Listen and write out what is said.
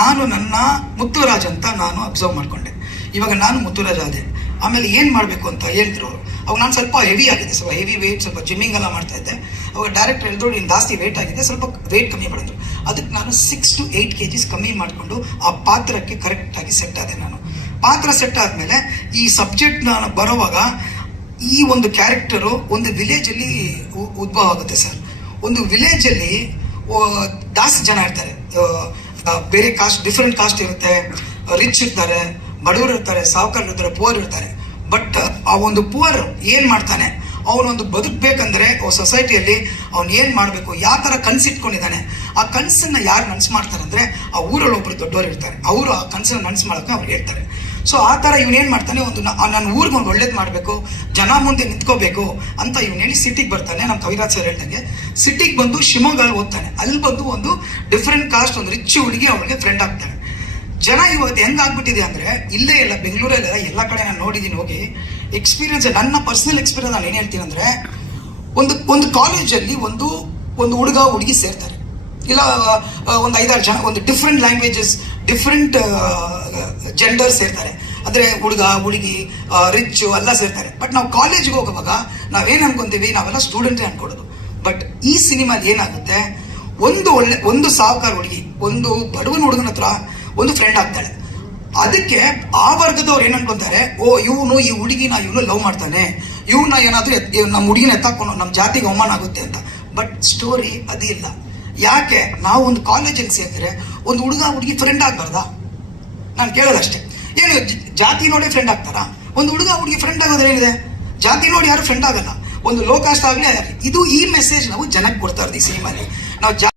ನಾನು ನನ್ನ ಮುತ್ತುರಾಜ್ ಅಂತ ನಾನು ಅಬ್ಸರ್ವ್ ಮಾಡ್ಕೊಂಡೆ. ಇವಾಗ ನಾನು ಮುತ್ತುರಾಜ್ ಆದೆ. ಆಮೇಲೆ ಏನು ಮಾಡಬೇಕು ಅಂತ ಹೇಳಿದ್ರು ಅವರು. ಅವಾಗ ನಾನು ಸ್ವಲ್ಪ ಹೆವಿ ಆಗಿದೆ, ಸ್ವಲ್ಪ ಹೆವಿ ವೇಟ್, ಸ್ವಲ್ಪ ಜಿಮ್ಮಿಂಗ್ ಎಲ್ಲ ಮಾಡ್ತಾ ಇದ್ದೆ. ಅವಾಗ ಡೈರೆಕ್ಟ್ ಹೇಳಿದ್ರು ನೀನು ಜಾಸ್ತಿ ವೇಟ್ ಆಗಿದೆ, ಸ್ವಲ್ಪ ವೇಟ್ ಕಮ್ಮಿ ಮಾಡಿದ್ರು. ಅದಕ್ಕೆ ನಾನು 6 to 8 kgs ಕಮ್ಮಿ ಮಾಡಿಕೊಂಡು ಆ ಪಾತ್ರಕ್ಕೆ ಕರೆಕ್ಟಾಗಿ ಸೆಟ್ ಆದೆ. ನಾನು ಪಾತ್ರ ಸೆಟ್ ಆದಮೇಲೆ ಈ ಸಬ್ಜೆಕ್ಟ್ ನಾನು ಬರೋವಾಗ ಈ ಒಂದು ಕ್ಯಾರೆಕ್ಟರು ಒಂದು ವಿಲೇಜಲ್ಲಿ ಉದ್ಭವ ಆಗುತ್ತೆ ಸರ್. ಒಂದು ವಿಲೇಜಲ್ಲಿ ಜಾಸ್ತಿ ಜನ ಇರ್ತಾರೆ, ಬೇರೆ ಕಾಸ್ಟ್, ಡಿಫ್ರೆಂಟ್ ಕಾಸ್ಟ್ ಇರುತ್ತೆ, ರಿಚ್ ಇರ್ತಾರೆ, ಬಡವರು ಇರ್ತಾರೆ, ಸಾವುಕಾರ ಇರ್ತಾರೆ, ಪುವರ್ ಇರ್ತಾರೆ. ಬಟ್ ಆ ಒಂದು ಪುವರ್ ಏನು ಮಾಡ್ತಾನೆ, ಅವನೊಂದು ಬದುಕಬೇಕಂದ್ರೆ ಸೊಸೈಟಿಯಲ್ಲಿ ಅವ್ನು ಏನು ಮಾಡಬೇಕು, ಯಾವ ಥರ ಕನಸಿಟ್ಕೊಂಡಿದ್ದಾನೆ, ಆ ಕನಸನ್ನು ಯಾರು ನನಸು ಮಾಡ್ತಾರೆ ಅಂದರೆ ಆ ಊರಲ್ಲಿ ಒಬ್ಬರು ದೊಡ್ಡವರು ಇರ್ತಾರೆ, ಅವರು ಆ ಕನಸನ್ನು ನನಸು ಮಾಡೋಕ್ಕೆ ಅವ್ರು ಹೇಳ್ತಾರೆ. ಸೊ ಆ ಥರ ಇವನೇನು ಮಾಡ್ತಾನೆ, ಒಂದು ನನ್ನ ಊರಿಗೆ ಒಂದು ಒಳ್ಳೇದು ಮಾಡಬೇಕು, ಜನ ಮುಂದೆ ನಿಂತ್ಕೋಬೇಕು ಅಂತ ಇವನು ಹೇಳಿ ಸಿಟಿಗೆ ಬರ್ತಾನೆ. ನಮ್ಮ ಕವಿರಾಜ್ ಸರ್ ಹೇಳ್ದಂಗೆ ಸಿಟಿಗೆ ಬಂದು ಶಿವಮೊಗ್ಗಲ್ಲಿ ಓದ್ತಾನೆ. ಅಲ್ಲಿ ಬಂದು ಒಂದು ಡಿಫ್ರೆಂಟ್ ಕಾಸ್ಟ್, ಒಂದು ರಿಚ್ ಹುಡುಗಿ ಅವಳಿಗೆ ಫ್ರೆಂಡ್ ಆಗ್ತಾನೆ. ಜನ ಇವತ್ತು ಹೆಂಗಾಗ್ಬಿಟ್ಟಿದೆ ಅಂದರೆ, ಇಲ್ಲೇ ಇಲ್ಲ, ಬೆಂಗಳೂರಲ್ಲ, ಎಲ್ಲ ಕಡೆ ನಾನು ನೋಡಿದ್ದೀನಿ ಹೋಗಿ. ಎಕ್ಸ್ಪೀರಿಯನ್ಸ್, ನನ್ನ ಪರ್ಸನಲ್ ಎಕ್ಸ್ಪೀರಿಯನ್ಸ್ ನಾನು ಏನು ಹೇಳ್ತೀನಿ ಅಂದರೆ, ಒಂದು ಕಾಲೇಜಲ್ಲಿ ಒಂದು ಹುಡುಗ ಹುಡುಗಿ ಸೇರ್ತಾರೆ, ಇಲ್ಲ ಒಂದು 5-6 ಜನ, ಒಂದು ಡಿಫ್ರೆಂಟ್ ಲ್ಯಾಂಗ್ವೇಜಸ್, ಡಿಫ್ರೆಂಟ್ ಜೆಂಡರ್ ಸೇರ್ತಾರೆ. ಅಂದರೆ ಹುಡುಗ ಹುಡುಗಿ, ರಿಚ್ ಎಲ್ಲ ಸೇರ್ತಾರೆ. ಬಟ್ ನಾವು ಕಾಲೇಜ್ಗೆ ಹೋಗುವಾಗ ನಾವೇನು ಅನ್ಕೊಂತೀವಿ, ನಾವೆಲ್ಲ ಸ್ಟೂಡೆಂಟೇ ಅನ್ಕೊಳ್ಳೋದು. ಬಟ್ ಈ ಸಿನಿಮಾದ ಏನಾಗುತ್ತೆ, ಒಂದು ಸಾವುಕಾರ ಹುಡುಗಿ ಒಂದು ಬಡವನ ಹುಡುಗನ ಹತ್ರ ಒಂದು ಫ್ರೆಂಡ್ ಆಗ್ತಾಳೆ. ಅದಕ್ಕೆ ಆ ವರ್ಗದವ್ರು ಏನು ಅನ್ಕೊಂತಾರೆ, ಇವನು ಈ ಹುಡುಗಿನ ಇವನು ಲವ್ ಮಾಡ್ತಾನೆ, ಇವನ್ನ ಏನಾದರೂ ನಮ್ಮ ಹುಡುಗಿನ ಎತ್ತಾಕೊಂಡು ನಮ್ಮ ಜಾತಿಗೆ ಅವಮಾನ ಆಗುತ್ತೆ ಅಂತ. ಬಟ್ ಸ್ಟೋರಿ ಅದಿಲ್ಲ. ಯಾಕೆ ನಾವು ಒಂದು ಕಾಲೇಜಲ್ಲಿ ಸೇರಿದ್ರೆ ಒಂದು ಹುಡುಗ ಹುಡುಗಿ ಫ್ರೆಂಡ್ ಆಗ್ಬಾರ್ದಾ? ನಾನು ಕೇಳೋದಷ್ಟೇ. ಏನು ಜಾತಿ ನೋಡಿ ಫ್ರೆಂಡ್ ಆಗ್ತಾರಾ? ಒಂದು ಹುಡುಗ ಹುಡುಗಿ ಫ್ರೆಂಡ್ ಆಗೋದ್ರೆ ಏನಿದೆ? ಜಾತಿ ನೋಡಿ ಯಾರು ಫ್ರೆಂಡ್ ಆಗಲ್ಲ, ಒಂದು ಲೋ ಕಾಸ್ಟ್ ಆಗಲಿ. ಇದು ಈ ಮೆಸೇಜ್ ನಾವು ಜನಕ್ಕೆ ಕೊಡ್ತಾ ಇದ್ದೀವಿ ಸಿನಿಮಾಲಿ. ನಾವು